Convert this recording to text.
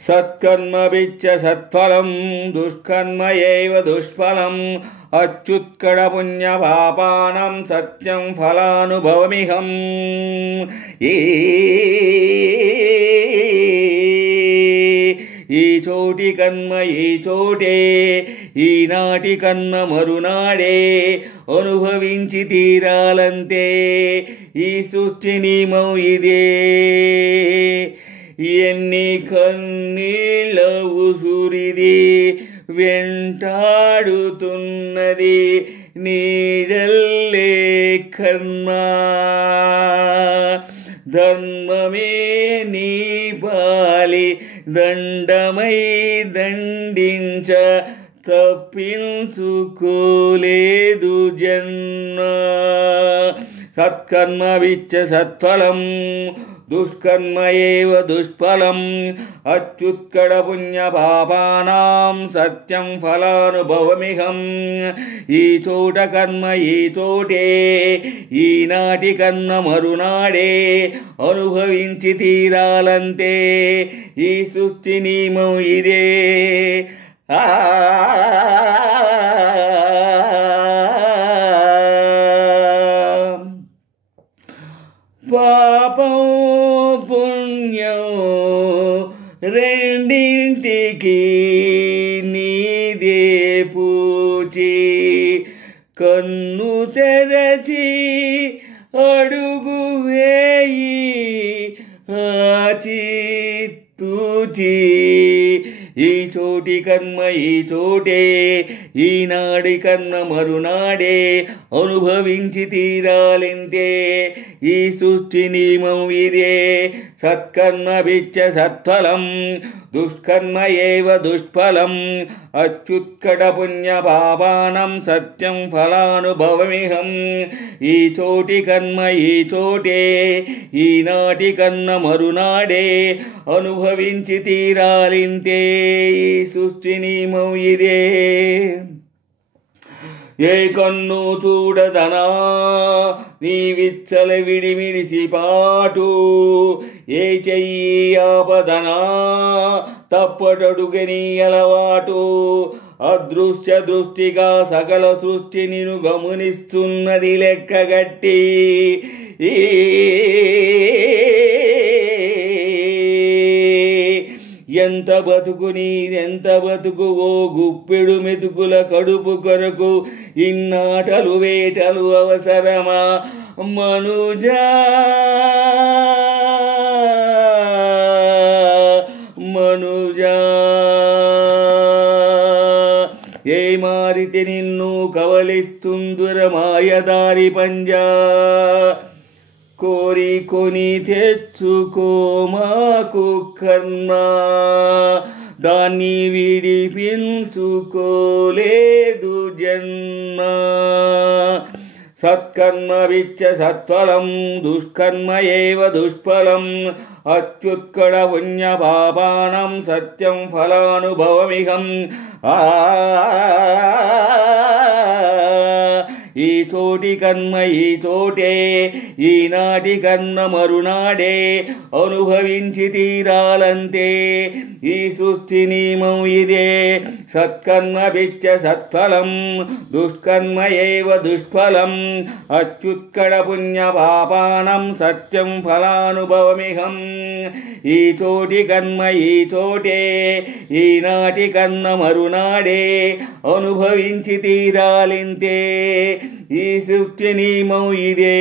సత్కర్మ విచ్చ సత్ఫలం దుష్కర్మ ఏవ దుష్ఫలం అచ్యుత్కడ పుణ్య పాపానం సత్యం ఫలానుభవమిహం. ఈ చోటి కర్మ ఈ చోటే, ఈనాటి కర్మ మరునాడే, అనుభవించి తీరాలంతే. ఈ సృష్టి నియమం ఇదే. ఎన్ని కన్నీళ్ళ ఉసురిది వెంటాడుతున్నది నీడల్లే కర్మ. ధర్మమే నీ పాలి దండమై దండించ తప్పించుకోలేదు జన్మ. సత్కర్మ విచ్చ సత్ఫలం దుష్కర్మ ఏవ దుష్ఫలం అచ్యుత్కడ పుణ్య పాపానాం సత్యం ఫలానుభవమిహం. ఈ చోట కర్మ ఈ చోటే, ఈనాటి కర్మ మరునాడే, అనుభవించి తీరాలంతే. ఈ సృష్టి నియమం ఇదే. పాపం పుణ్యం రెండింటికి నీదే పూచి, కన్ను తెరచి అడుగు వేయి ఆచితూచి. ఈ చోటి కర్మ ఈ చోటే, ఈనాడి కర్మ మరునాడే, అనుభవించి తీరాలింతే. ఈ సృష్టి నియమం ఇదే. సత్కర్మ విచ్చ సత్ఫలం దుష్కర్మ ఏవ దుష్ఫలం అచ్యుత్కడ పుణ్య పాపానం సత్యం ఫలానుభవమిహం. ఈ చోటి కర్మ ఈ చోటే, ఈనాటి కర్మ మరునాడే, అనుభవించి తీరాలింతే. ఈ సృష్టి నియమం ఇదే. ఏ కన్ను చూడదనా నీ విచ్చల విడిమిడిసి పాటు, ఏ చెయ్యి ఆపదనా తప్పటడుగని అలవాటు. అదృశ్య దృష్టిగా సకల సృష్టి నిన్ను గమనిస్తున్నది లెక్కగట్టి. ఎంత బతుకు నీదెంత బతుకు ఓ గుప్పెడు మెతుకుల కడుపు కొరకు ఇన్నాటలు వేటలు అవసరమా మనుజా. మనుజా ఏ మారితే నిన్ను కవలిస్తుందుర మాయదారి పంజా. కోరి కొని తెచ్చుకో మాకు కర్మ, దాన్ని విడిపించుకోలేదు జన్మ. సత్కర్మ విచ్చ సత్ఫలం దుష్కర్మ ఏవ దుష్ఫలం అచ్యుత్కడ పుణ్య పాపానం సత్యం ఫలానుభవమిహం. ఈ చోటి కర్మ ఈ చోటే, ఈనాటి కర్మ మరునాడే, అనుభవించి తీరాలంతే. ఈ సృష్టి నియమం ఇదే. సత్కర్మ విచ్చ సత్ఫలం దుష్కర్మ ఏవ దుష్ఫలం అచ్యుత్కడ పుణ్య పాపానం సత్యం ఫలానుభవమిహం. ఈ చోటి కర్మ ఈ చోటే, ఈనాటి కర్మ మరునాడే, అనుభవించి తీరాలింతే. ఈ సృష్టి నియమం ఇదే.